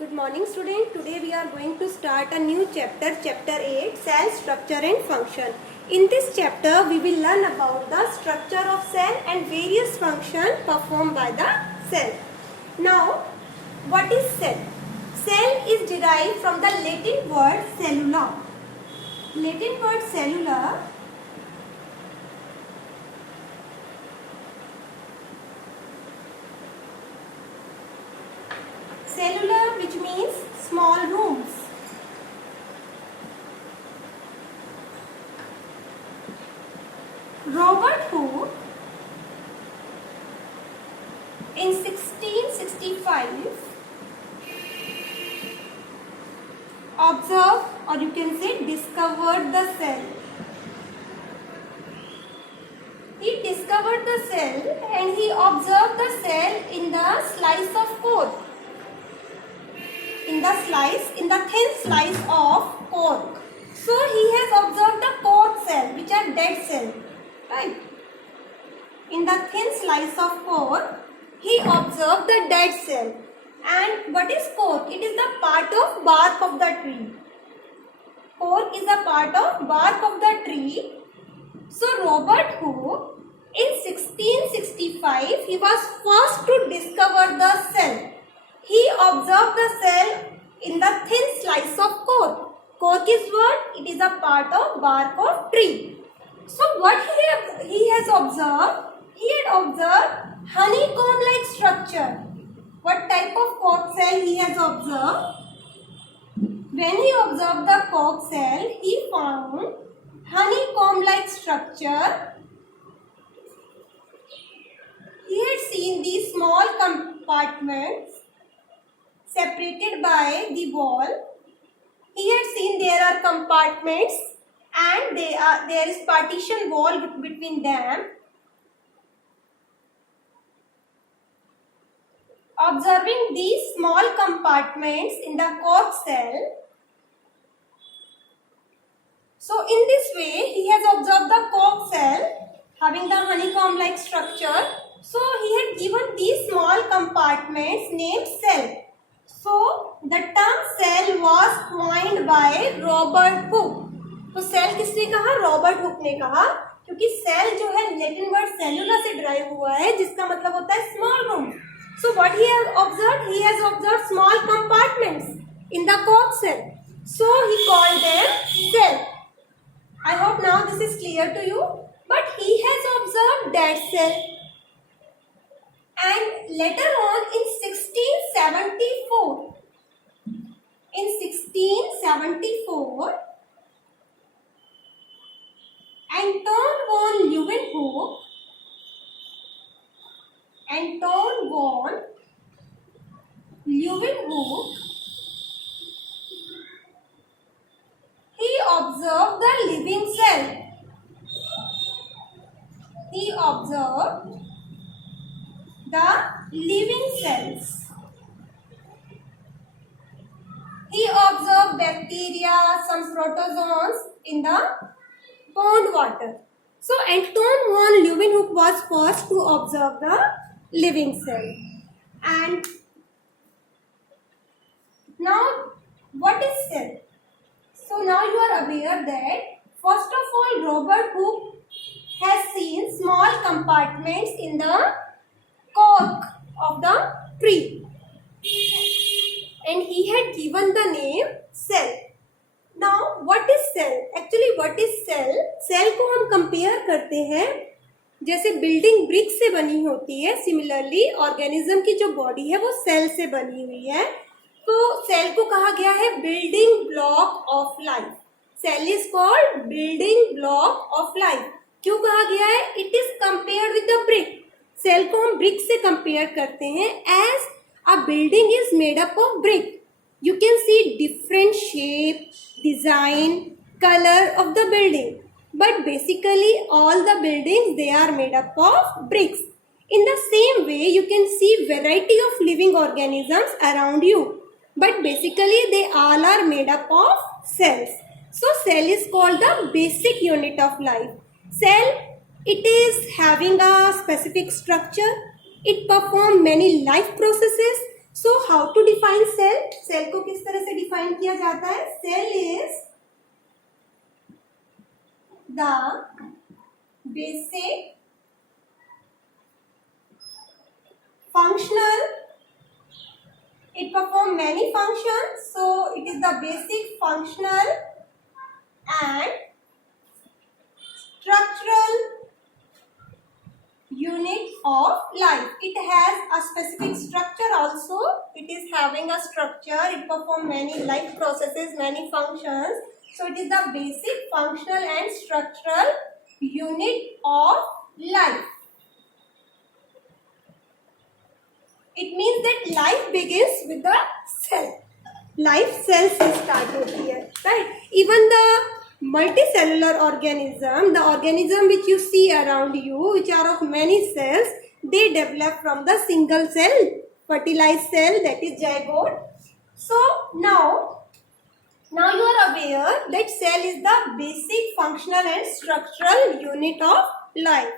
Good morning student. Today we are going to start a new chapter, chapter 8, cell structure and function. In this chapter we will learn about the structure of cell and various functions performed by the cell. Now, what is cell? Cell is derived from the Latin word cellula. Latin word cellula which means small rooms. Robert Hooke in 1665 observed, or you can say discovered, the cell. He discovered the cell and he observed the cell in the slice of cork. In the thin slice of cork. So he has observed the cork cell, which are dead cell, right? In the thin slice of cork, he observed the dead cell. And what is cork? It is the part of bark of the tree. Cork is a part of bark of the tree. So Robert Hooke in 1665, he was first to discover the cell. He observed the cell in the thin slice of cork. Cork is what? It is a part of bark of tree. So what he has observed? He had observed honeycomb-like structure. What type of cork cell he has observed? When he observed the cork cell, he found honeycomb-like structure. He had seen these small compartments separated by the wall. He had seen there are compartments and there is partition wall between them. Observing these small compartments in the cork cell, so in this way he has observed the cork cell having the honeycomb-like structure. So he had given these small compartments named cell. So the term cell was coined by Robert Hooke. तो cell किसने कहा? Robert Hooke ने कहा, क्योंकि cell जो है Latin word सेलुला से drive हुआ है, जिसका मतलब होता है small room. So what he has observed? He has observed small compartments in the cork cell. So he called them cell. I hope now this is clear to you. But he has observed dead cell. And later on in 1674, Anton von Leeuwenhoek, he observed the living cell. He observed the living cells. He observed bacteria, some protozoans in the pond water. So Anton von Leeuwenhoek was first to observe the living cell. And now what is cell? So now you are aware that first of all Robert Hooke has seen small compartments in the cork of the tree and he had given the name cell. Now what is cell? Actually what is cell? Cell को हम compare करते हैं जैसे building brick से बनी होती है, similarly organism की जो बॉडी है वो सेल से बनी हुई है. तो सेल को कहा गया है building block of life. Cell is called building block of life. क्यों कहा गया है? It is compared with the brick. Cell को हम ब्रिक से कंपेयर करते हैं as a building is made up of brick. You can see different shape, design, color of the building, but basically all the buildings, they are made up of bricks. In the same way you can see variety of living organisms around you, but basically they all are made up of cells. So cell is called the basic unit of life. Cell, it is having a specific structure, it performs many life processes. So how to define cell? Cell cell को किस तरह से define किया जाता है? Cell is the basic functional, it perform many functions, so it is the basic functional and structural unit of life. It has a specific structure also. It is having a structure. It perform many life processes, many functions. So it is the basic functional and structural unit of life. It means that life begins with the cell. Life cells से start होती है, right? Even the multicellular organism, the organism which you see around you, which are of many cells, they develop from the single cell, fertilized cell, that is zygote. So now you are aware that cell is the basic functional and structural unit of life,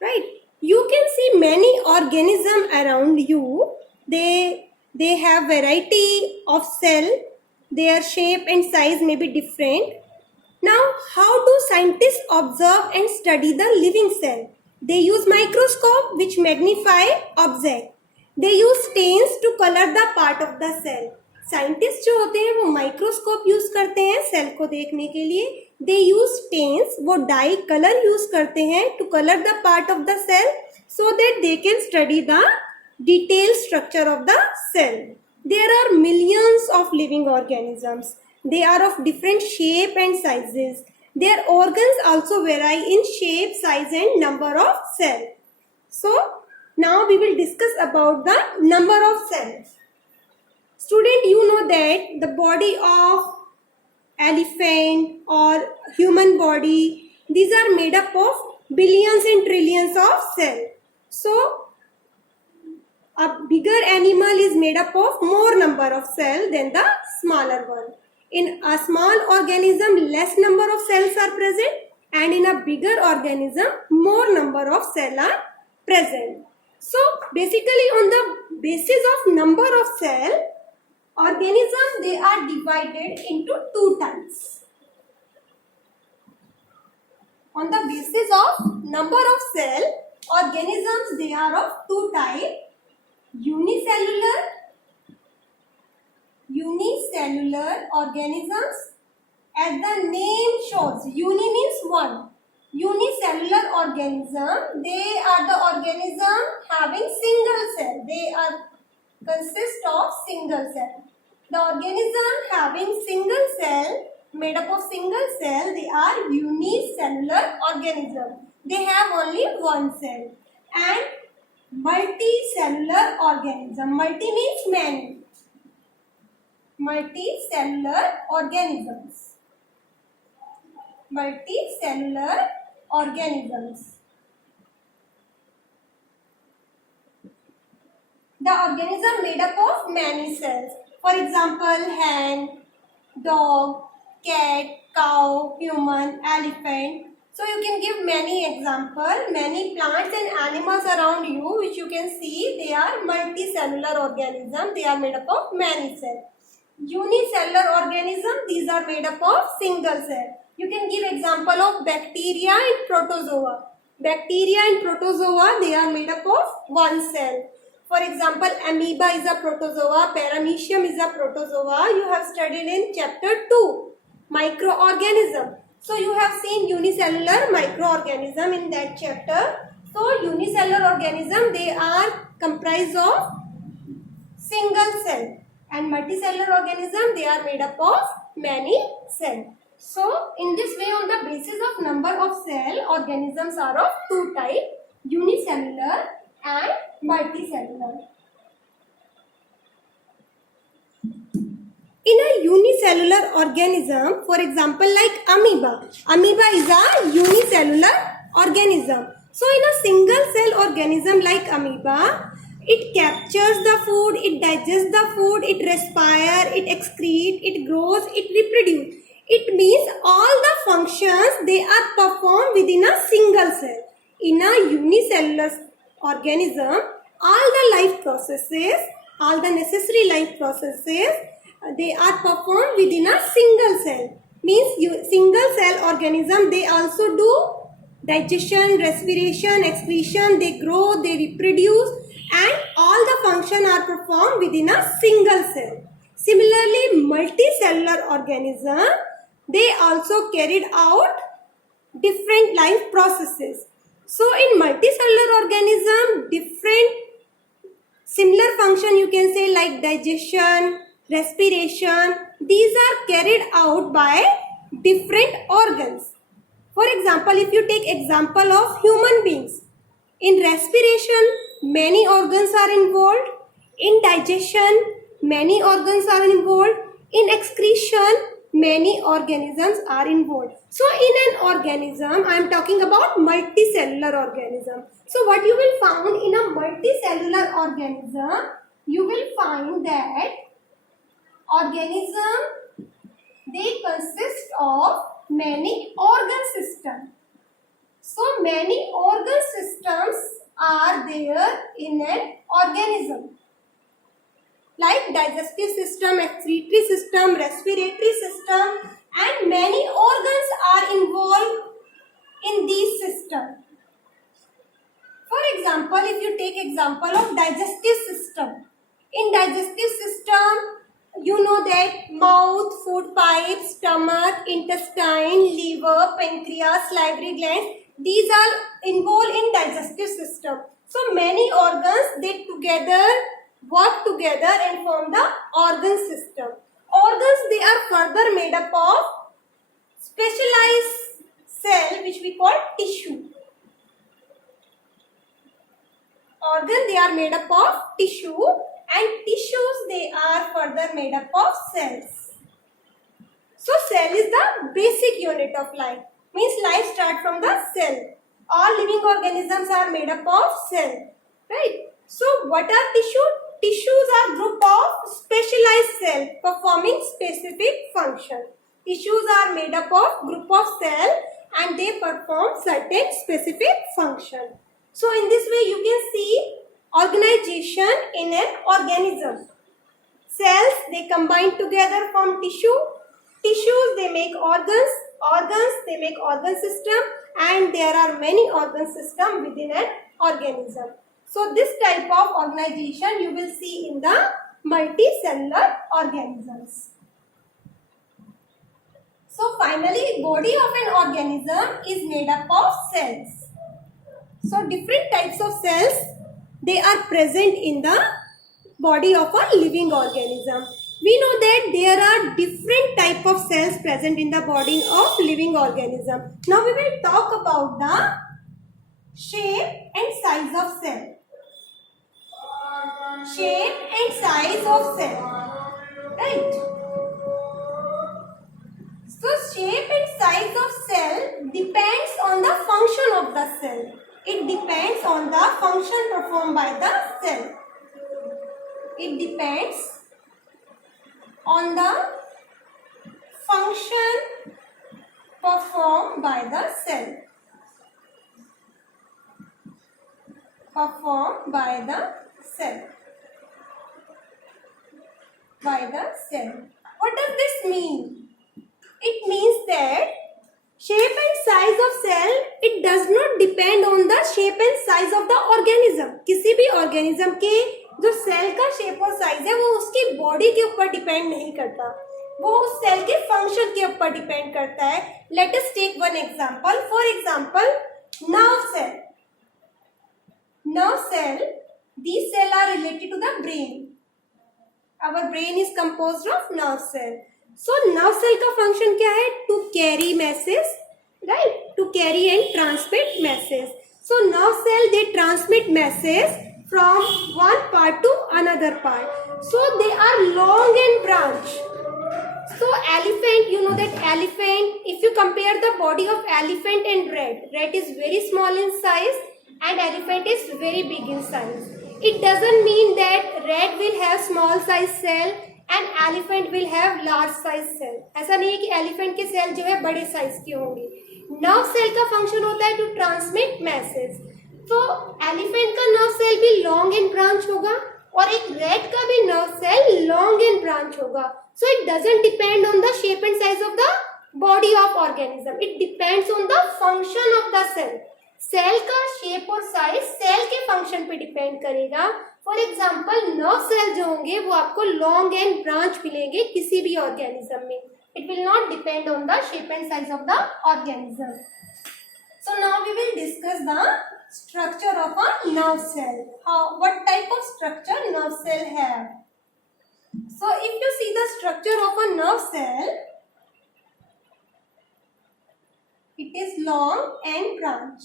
right? You can see many organisms around you. They have variety of cell. Their shape and size may be different. Now, how do scientists observe and study the living cell? They use microscope which magnify object. They use stains to color the part of the cell. Scientist जो होते हैं वो microscope use करते हैं cell को देखने के लिए. दे यूज स्टेन्स, वो डाई कलर यूज करते हैं to colour the part of the cell so that they can study the detail structure of the cell. There are millions of living organisms. They are of different shape and sizes. Their organs also vary in shape, size and number of cells. So, now we will discuss about the number of cells. Student, you know that the body of elephant or human body, these are made up of billions and trillions of cells. So, a bigger animal is made up of more number of cells than the smaller one. In a small organism, less number of cells are present, and in a bigger organism, more number of cells are present. So, basically on the basis of number of cell, organisms, they are divided into two types. On the basis of number of cell, organisms, they are of two types. Unicellular organisms, as the name shows, uni means one. Unicellular organism, they are the organism having single cell. They are consist of single cell. The organism having single cell, made up of single cell, they are unicellular organism. They have only one cell. And multicellular organism. Multi means many. Multicellular organisms. Multicellular organisms. The organism made up of many cells. For example, hen, dog, cat, cow, human, elephant. So you can give many examples. Many plants and animals around you which you can see, they are multicellular organisms. They are made up of many cells. Unicellular organism, these are made up of single cell. You can give example of bacteria and protozoa. Bacteria and protozoa, they are made up of one cell. For example, amoeba is a protozoa, paramecium is a protozoa. You have studied in chapter 2, microorganism. So you have seen unicellular microorganism in that chapter. So unicellular organism, they are comprised of single cell. And multicellular organism, they are made up of many cells. So, in this way, on the basis of number of cell, organisms are of two types, unicellular and multicellular. In a unicellular organism, for example, like amoeba. Amoeba is a unicellular organism. So, in a single cell organism like amoeba, it captures the food, it digests the food, it respires, it excretes, it grows, it reproduces. It means all the functions, they are performed within a single cell. In a unicellular organism, all the life processes, all the necessary life processes, they are performed within a single cell. Means single cell organism, they also do digestion, respiration, excretion, they grow, they reproduce, and all the function are performed within a single cell. Similarly, multicellular organism, they also carried out different life processes. So in multicellular organism, different similar function you can say like digestion, respiration, these are carried out by different organs. For example, if you take example of human beings, in respiration, many organs are involved. In digestion, many organs are involved. In excretion, many organisms are involved. So in an organism, I am talking about multicellular organism. So what you will find in a multicellular organism, you will find that organism, they consist of many organ systems. So many organ systems are there in an organism, like digestive system, excretory system, respiratory system, and many organs are involved in these systems. For example, if you take example of digestive system, in digestive system, you know that mouth, food pipes, stomach, intestine, liver, pancreas, salivary glands, these are involved in digestive system. So many organs, they together work together and form the organ system. Organs, they are further made up of specialized cell which we call tissue. Organ, they are made up of tissue, and tissues, they are further made up of cells. So cell is the basic unit of life. Means life starts from the cell. All living organisms are made up of cell. Right? So what are tissue? Tissues are group of specialized cell performing specific function. Tissues are made up of group of cell and they perform certain specific function. So in this way you can see organization in an organism. Cells, they combine together from tissue. Tissues, they make organs. Organs, they make organ system, and there are many organ systems within an organism. So this type of organization you will see in the multicellular organisms. So finally, body of an organism is made up of cells. So different types of cells, they are present in the body of a living organism. We know that there are different type of cells present in the body of living organism. Now we will talk about the shape and size of cell. Shape and size of cell. Right? So shape and size of cell depends on the function of the cell. It depends on the function performed by the cell. It depends on the function performed by the cell. Performed by the cell. By the cell. What does this mean? It means that shape and size of cell, it does not depend on the shape and size of the organism. किसी भी organism के जो cell का shape और size है वो उसकी body के ऊपर डिपेंड नहीं करता, वो उस सेल के फंक्शन के ऊपर डिपेंड करता है. Let us take one example. For example, nerve cell. Nerve cell, these cells are related to the brain. Our brain is composed of nerve cell. So nerve cell का function क्या है? To carry messages, right? To carry and transmit messages. So nerve cell, they transmit messages from one part to another part. So they are long and branch. So elephant, you know that elephant, if you compare the body of elephant and rat is very small in size and elephant is very big in size. It doesn't mean that rat will have small size cell and elephant will have large size cell. ऐसा नहीं है कि elephant के cell जो है बड़े size के होंगे. Nerve cell का function होता है to transmit message. तो elephant का nerve cell भी long and branch होगा और एक rat का भी nerve cell long and branch होगा. So it doesn't depend on the shape and size of the body of organism. It depends on the function of the cell. Cell का shape और size cell के function पे depend करेगा. For example nerve cell जो होंगे वो आपको long and branch मिलेंगे किसी भी ऑर्गेनिज्म में. It will not depend on the shape and size of the organism. So now we will discuss the structure of a nerve cell. What type of structure nerve cell have? So if you see the structure of a nerve cell, it is long and branch.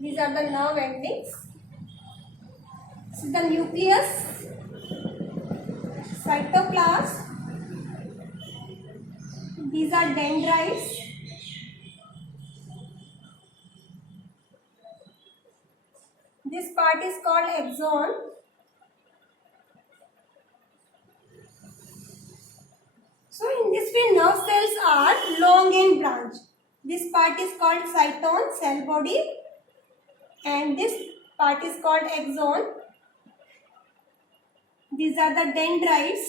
These are the nerve endings. This is the nucleus, cytoplasm. These are dendrites. This part is called axon. So in this way nerve cells are long and branch. This part is called cyton, cell body, and this part is called axon. These are the dendrites.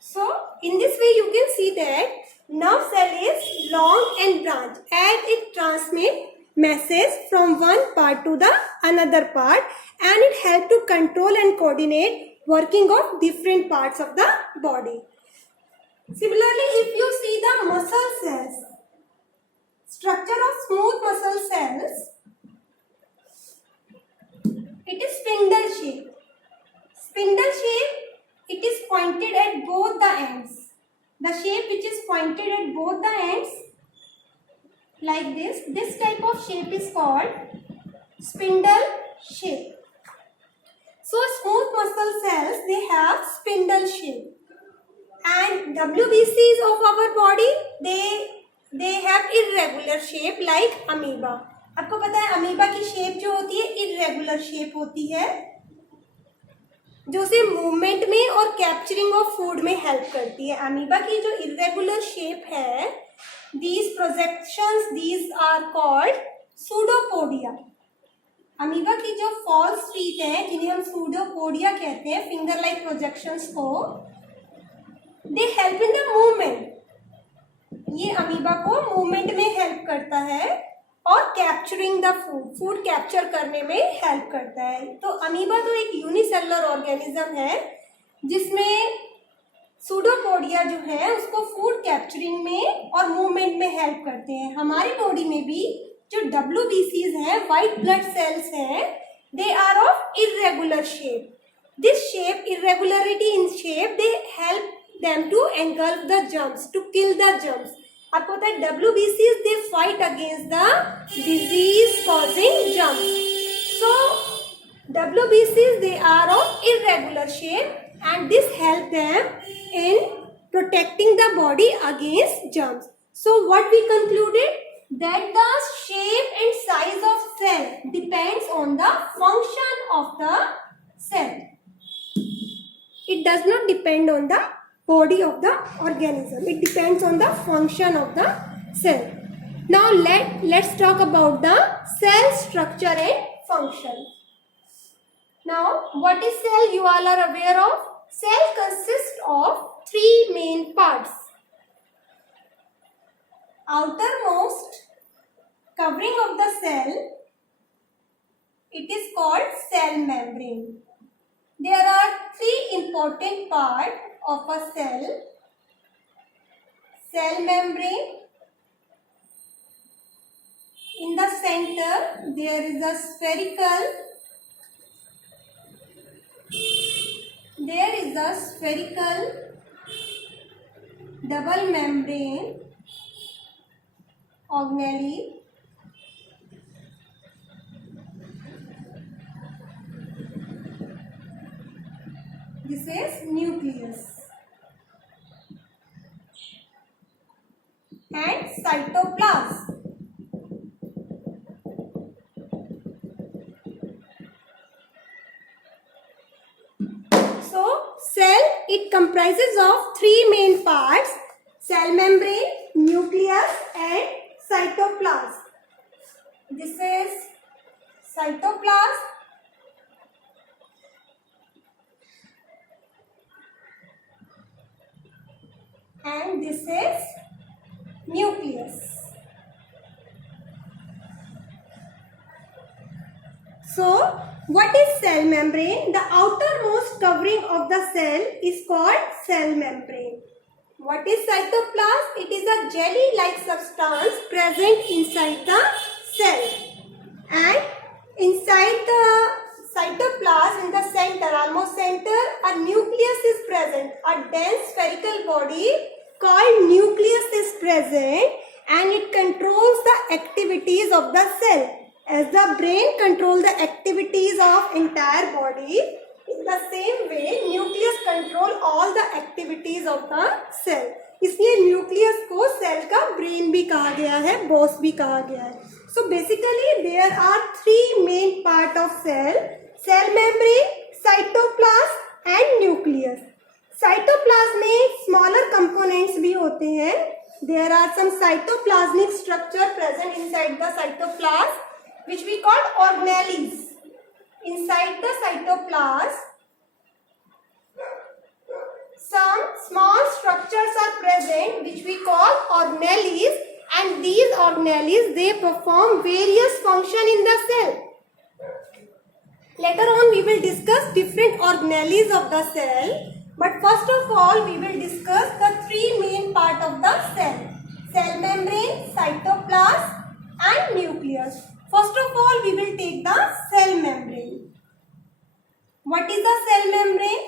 So in this way you can see that nerve cell is long and branch and it transmits message from one part to the another part, and it helps to control and coordinate working of different parts of the body. Similarly, if you see the muscle cells, structure of smooth muscle cells, it is spindle shape. Spindle shape, it is pointed at both the ends. The shape which is pointed at both the ends, like this type of shape is called spindle shape. So smooth muscle cells, they have spindle shape. And WBCs of our body, they have irregular shape like amoeba. आपको पता है amoeba की shape जो होती है irregular shape होती है, जो उसे मूवमेंट में और कैप्चरिंग ऑफ फूड में हेल्प करती है. अमीबा की जो इरेगुलर शेप है, these projections, these are called pseudopodia. Amoeba की जो फॉल्स फीट है, जिन्हें हम सूडोपोडिया कहते हैं, फिंगर लाइक प्रोजेक्शंस को, they help in the movement. ये अमीबा को मूवमेंट में हेल्प करता है और कैप्चरिंग द फूड कैप्चर करने में हेल्प करता है. तो अमीबा तो एक यूनिसेलुलर ऑर्गेनिज्म है जिसमें सूडोपोडिया जो है उसको फूड कैप्चरिंग में और मूवमेंट में हेल्प करते हैं. हमारी बॉडी में भी जो WBCs हैं, व्हाइट ब्लड सेल्स हैं, they are of irregular shape. This shape, irregularity in shape, they help them to engulf the germs, to kill the germs. आपको पता है WBCs, they fight against the disease causing germs. So WBCs, they are of irregular shape and this help them in protecting the body against germs. So what we concluded, that the shape and size of cell depends on the function of the cell. It does not depend on the body of the organism. It depends on the function of the cell. Now let's talk about the cell structure and function. Now what is cell? You all are aware of. Cell consists of three main parts. Outermost covering of the cell, it is called cell membrane. There are three important parts of a cell. Cell membrane. In the center there is a spherical double membrane organelle. This is nucleus. And cytoplasm. So cell it comprises of three main parts: cell membrane, nucleus and cytoplasm. This is cytoplasm and this is nucleus. So, what is cell membrane? The outermost covering of the cell is called cell membrane. What is cytoplasm? It is a jelly-like substance present inside the cell. And inside the cytoplasm, in the center, almost center, a nucleus is present. A dense spherical body called nucleus is present and it controls the activities of the cell. As the brain controls the activities of entire body, in the same way nucleus control all the activities of the cell. इसलिए nucleus को cell का brain भी कहा गया है, boss भी कहा गया है. So basically there are three main part of cell: cell membrane, cytoplasm and nucleus. Cytoplasm में smaller components भी होते हैं. There are some cytoplasmic structure present inside the cytoplasm, which we call organelles. Inside the cytoplasm, some small structures are present which we call organelles, and these organelles, they perform various functions in the cell. Later on we will discuss different organelles of the cell, but first of all we will discuss the three main part of the cell: cell membrane, cytoplasm and nucleus. First of all, we will take the cell membrane. What is the cell membrane?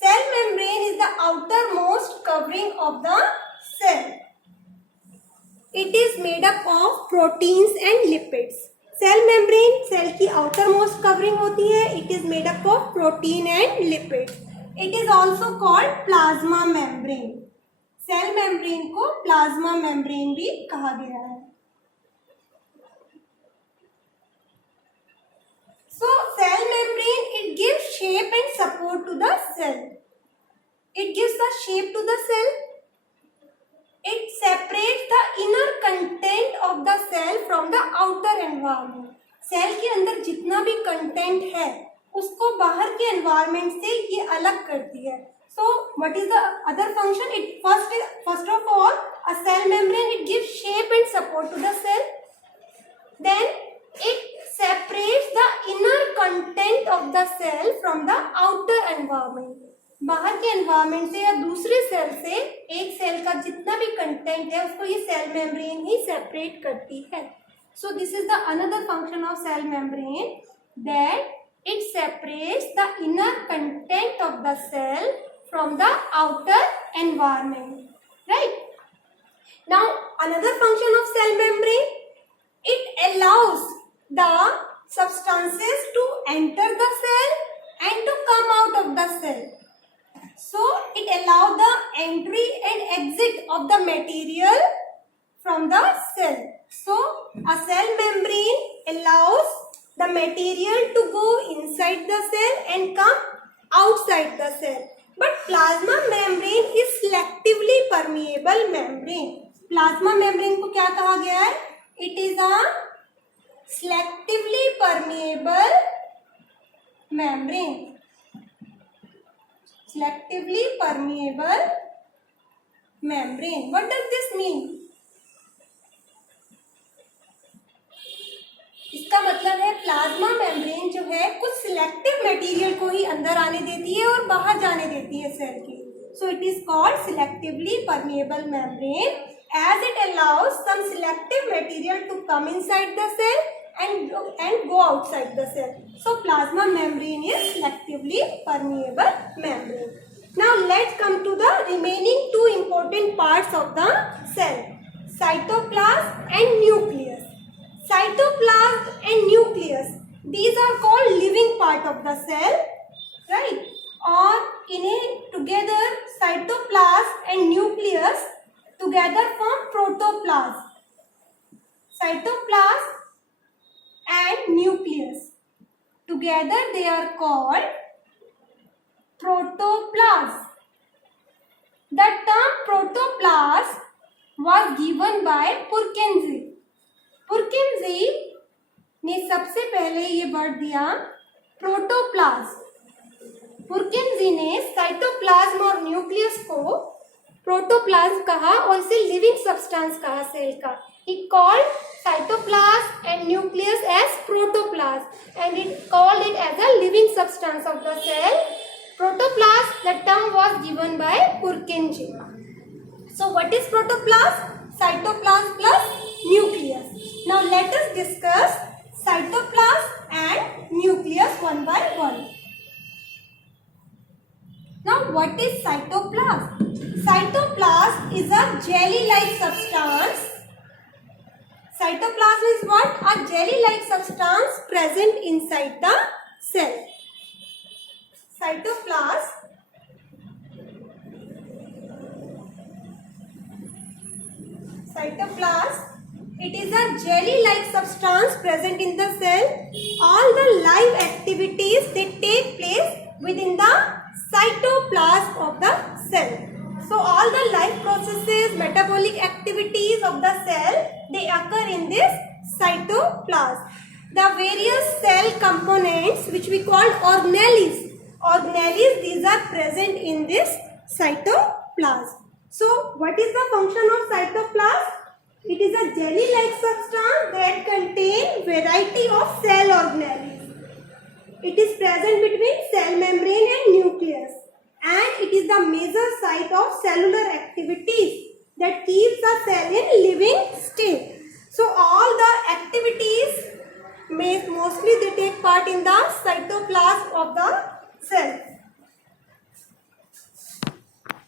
Cell membrane is the outermost covering of the cell. It is made up of proteins and lipids. Cell membrane cell की outermost covering होती है. It is made up of protein and lipids. It is also called plasma membrane. Cell membrane को plasma membrane भी कहा गया है. So, cell membrane, it gives shape and support to the cell. It gives the shape to the cell. It separates the inner content of the cell from the outer environment. Cell के अंदर जितना भी content है, उसको बाहर के environment से ये अलग करती है. So, what is the other function? It first of all, a cell membrane, it gives shape and support to the cell. Then, it separates the inner content of the cell from the outer environment. बाहर के environment से या दूसरे cell से एक cell का जितना भी कंटेंट है उसको ये सेल मेम्ब्रेन ही सेपरेट करती है. So this is the another function of cell membrane, that it separates the inner content of the cell from the outer environment. Right? Now another function of cell membrane, it allows the substances to enter the cell and to come out of the cell. So it allows the entry and exit of the material from the cell. So a cell membrane allows the material to go inside the cell and come outside the cell. But plasma membrane is selectively permeable membrane. Plasma membrane को क्या कहा गया है? It is a selectively permeable membrane. Selectively permeable membrane. What does this mean? इसका मतलब है plasma membrane जो है कुछ सिलेक्टिव मटेरियल को ही अंदर आने देती है और बाहर जाने देती है सेल के. So it is called selectively permeable membrane as it allows some selective material to come inside the cell and go outside the cell. So plasma membrane is selectively permeable membrane. Now let's come to the remaining two important parts of the cell: cytoplasm and nucleus. Cytoplasm and nucleus, these are called living part of the cell, right? Or together cytoplasm and nucleus together form protoplasm. Cytoplasm and nucleus together they are called Protoplast. The term protoplast was given by Purkinje. Purkinje ने सबसे पहले ये word दिया protoplasm. पुरकिंजे ने cytoplasm और nucleus को protoplasm कहा और इसे लिविंग सब्सटेंस कहा सेल का। He called cytoplasm and nucleus as protoplasm and it called it as a living substance of the cell. Protoplasm, the term was given by Purkinje. So what is protoplasm? Cytoplasm plus nucleus. Now let us discuss cytoplasm and nucleus one by one. Now what is cytoplasm? Cytoplasm is a jelly-like substance. Cytoplasm is what? A jelly-like substance present inside the cell. Cytoplasm it is a jelly-like substance present in the cell. All the live activities they take place within the cytoplasm of the cell. So all the life processes, metabolic activities of the cell, they occur in this cytoplasm. The various cell components which we call organelles, these are present in this cytoplasm. So what is the function of cytoplasm? It is a jelly-like substance that contains variety of cell organelles. It is present between cell membrane and nucleus, and it is the major site of cellular activities that keeps the cell in living state. So all the activities mostly they take part in the cytoplasm of the cell.